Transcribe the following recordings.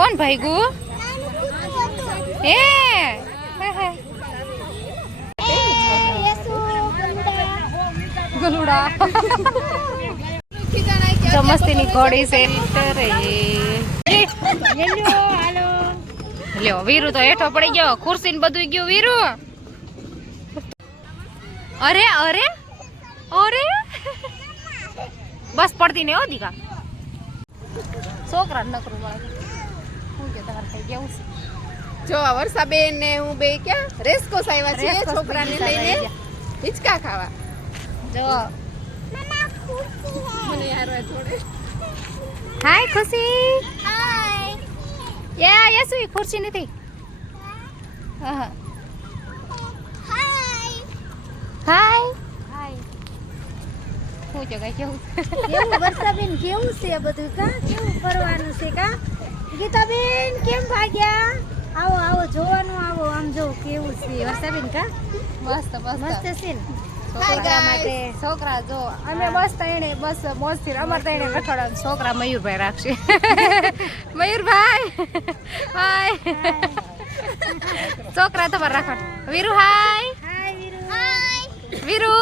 કોણ ભાઈગુ? હે ગલુડા જો મસ્તીની ઘોડી છે. રે લ્યો વીરુ તો હેઠો પડી ગયો. ખુરશી ને બધું ગયું વીરુ? અરે અરે અરે. બસ પડતી ને હો દીકા. છોકરા નકરું વાળે શું કે તમારે કઈ કેવું છે? જો આ વર્ષાબેન ને હું બે ક્યાં? રેસકોસ આવ્યા છે છોકરાને લઈને. હિચકા ખાવા. જો. મને યાર આ હાય ખુશી યા યસુ ખુરશી નથી? હા હાય હું છે કઈ કેવું કેવું વર્ષાબેન કેવું છે બધું કા? કેવું ફરવાનું છે કા? ગીતાબેન કેમ ભાગ્યા? આવો આવો જોવાનું આવો આમ જો કેવું છે? વર્ષાબેન કા? મસ્ત મસ્ત. છે ને? છોકરા માટે છોકરા જો અમે બસ તઈને બસ મોજ અમાર તઈને રખડા છોકરા મયુરભાઈ રાખશે. મયુરભાઈ હાય. છોકરા તમારે રાખો Viru hi. Hi Viru. Viru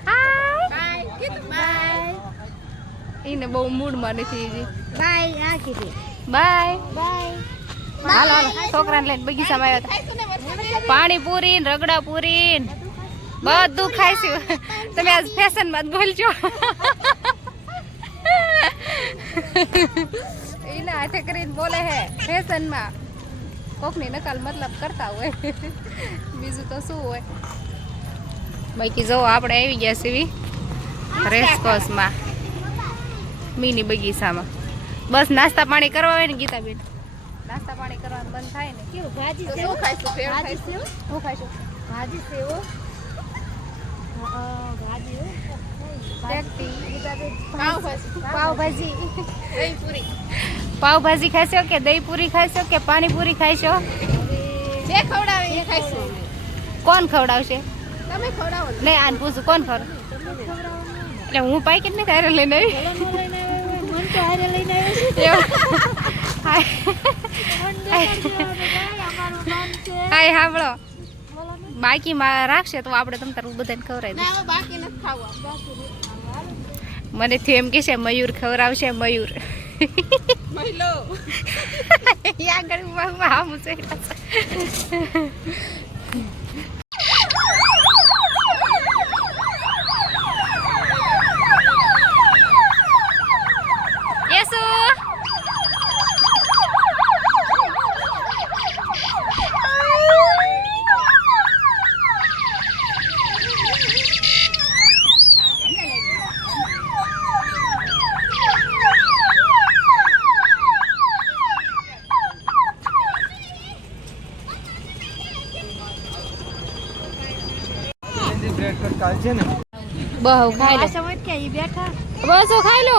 hi bye કીધું બાય એને બહુ મૂડમાં નથી હજી બાય રાખી દે. બાય. બાય. હાલો હાલો છોકરાને લઈને બગીચામાં આવ્યા હતા. પાણીપુરી ને રગડા પૂરી ને બધું ખાઈશું. તમે આજ ફેશનમાં જ બોલજો. એના હાથે કરીને બોલે હે ફેશનમાં. કોકની નકલ મતલબ કરતા હોય. બીજું તો શું હોય? બાકી જો આપણે આવી ગયા સીવી રેસકોર્સમાં મિની બગીચામાં. બસ નાસ્તા પાણી કરવા હોય ને ગીતાબેન. નાસ્તા પાણી કરવાનું બંધ થાય ને. કેવું? ભાજી સેવ? શું ખાઈશું? ભાજી ખાઈશું. હું ખાઈશું? ભાજી સેવ? પાવભાજી ખાશો કે દહીં પૂરી ખાશો કે પાણીપુરી ખાશો જે ખવડાવે એ ખાઈશું. કોણ ખવડાવશે? તમે ખવડાવો નહીં આને પૂછું કોણ ખવડાવ? એટલે હું પાકેટ ને તારે લઈને આવી. તો હારે લઈને આવ્યો હાય. સાંભળો બોલો રાખશે તો આપણે તમ તારું બધાને ખવડાવી ના બાકી નથી ખાવું. મને થી એમ કે છે મયુર ખવડાવશે મયુર. મહિલો આગળ બહુ ખાઈ લો. સમજ કે અહીં બેઠા? બસો ખાઈ લો?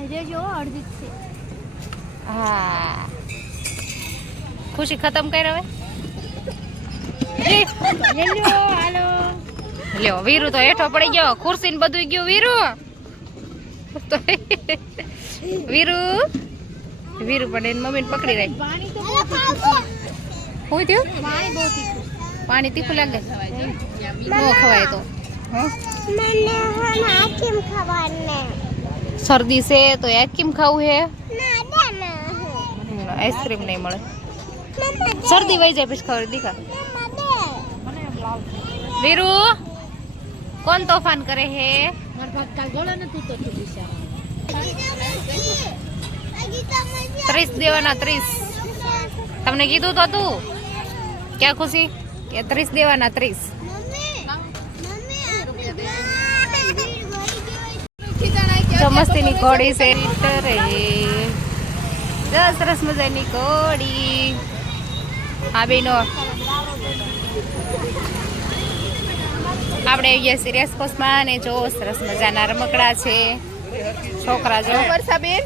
અરે જો અડધી છે. હા. ખુશી ખતમ કર હવે? હેલો હાલો. લ્યો વીરુ તો હેઠો પડી ગયો. ખુરશી ને બધું ગયું વીરુ. વીરુ? વીરુ પણ એની મમ્મી પકડી રહી પાણી તો બહુ તીખું થયું? પાણી બહુ તીખું પાણી તીખું લાગે નો ખવાય તો હં? શરદી છે તો એક કેમ ખાવું હે આઈસ્ક્રીમ નહીં મળે શરદી વહી જાય પછી ખબર દીખા વીરુ કોણ તોફાન કરે હે મારા ભાગ કાલ ગળો નથી તો તું બિચારા ત્રીસ દેવાના ત્રીસ તમને કીધું તો તું ક્યાં ખુશી કે ત્રીસ દેવાના ત્રીસ મસ્તીની ઘોડી છે સરસ મજાની ઘોડી હા બેનો આપણે અહીંયા સિરિયસ કોસમાં અને જો સરસ મજાના રમકડા છે છોકરા જો વર્ષાબેન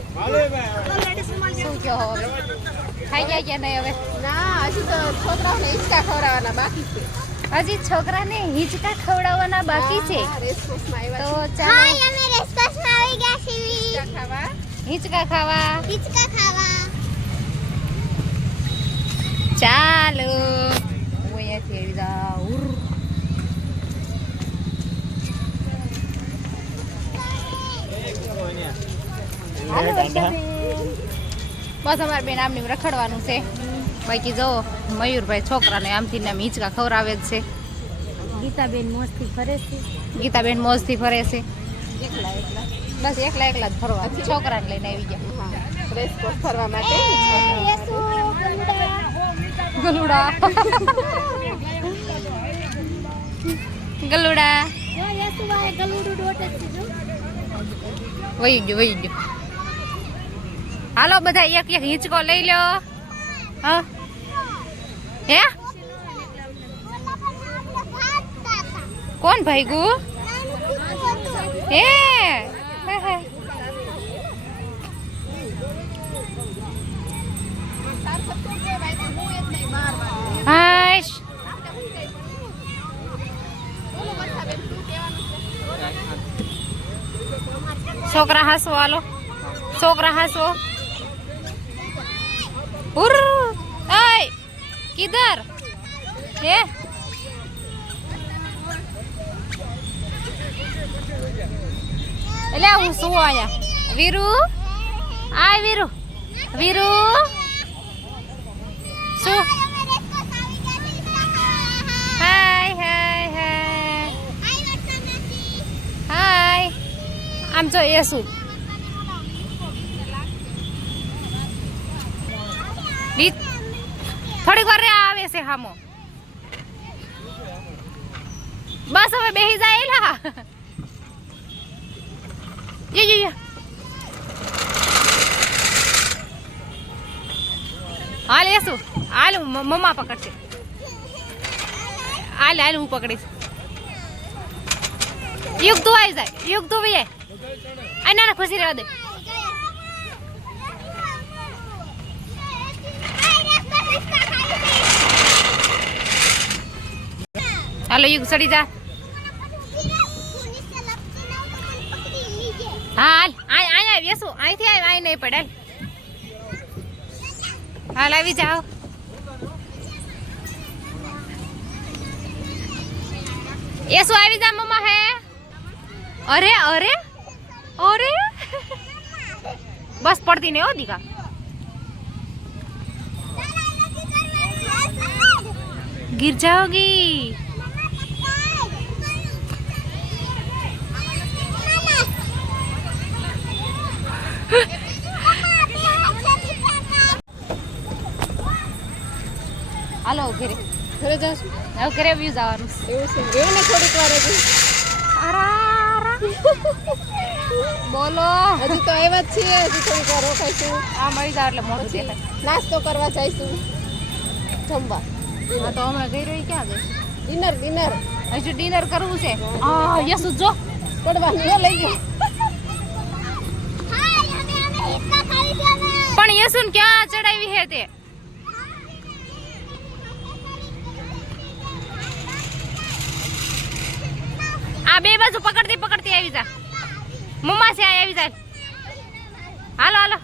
શું કહો હવે ખાઈ ગયા કે નહીં હવે? ના હજી તો છોકરાઓને હિચકા ખવડાવવાના બાકી છે. હજી છોકરાને હિંચકા ખવડાવવાના બાકી છે? તો ખાવા? હિંચકા ખાવા. હિંચકા ખાવા. ચાલો. હું અહીંયા હાલો બસ અમારે બેન આમની રખડવાનું છે. બાકી જો મયુરભાઈ છોકરાને આમથી આમ હિંચકા ખવડાવે જ છે. ગીતાબેન મોજથી ફરે છે. ગીતાબેન મોજથી ફરે છે. એકલા એકલા બસ એકલા એકલા જ ફરવા. છોકરાને લઈને આવી ગયા. ફરવા માટે ગલુડા. ગલુડા. વહી ગયું વહી ગયું. હાલો, બધા એક એક હિંચકો લઈ લો હા? કોણ ભાઈ ગુ હે છોકરા હાસો, હાલો. છોકરા હાસો. ઉર! આય! કિધર! હે? એટલે હું શું આયા વીરુ? આય વીરુ! વીરુ? શું? હાય હાય હાય. હાય. આમ જો એ શું? થોડીક વાર આવે છે હામો બસ હવે બેહી જાય એલા યે હાલ એ હાલ મમ્મા પકડશે હાલ હાલ હું પકડીશ યુગ તું આવી જાય યુગ તું જાય આ ના ખુશી રહેવા દે હાલો, યુગ સડી જા. હાલ. આય આય અહીંથી આય આય નહીં પડે. હાલ, આવી જાઓ. એ શું આવી જા, મમ્મા, હે? અરે અરે? અરે? બસ પડતી નહીં હો, દીકા. गिर जाओगी હાલો ઘરે ઘરે જાશું હવે ઘરે વ્યૂ જવાનું એવું છે એવું ને થોડીક વાર હજી બોલો હજી તો આવ્યા જ છીએ હજી થોડીક વાર રોકાઈશું આ મળી જાવ એટલે મોટું દેખાય નાસ્તો કરવા જઈશું જમવા હા તો અમે ગઈ રહી ક્યાં ગઈ? ડિનર ડિનર હજુ ડિનર કરવું છે? આ યસુ જો. પડવાની ન લઈ ગયો. પણ યસુન ક્યાં ચડાવી હે તે? આ બે બાજુ પકડતી પકડતી આવી જા. મમ્મા છે આ આવી જાય. હાલો હાલો.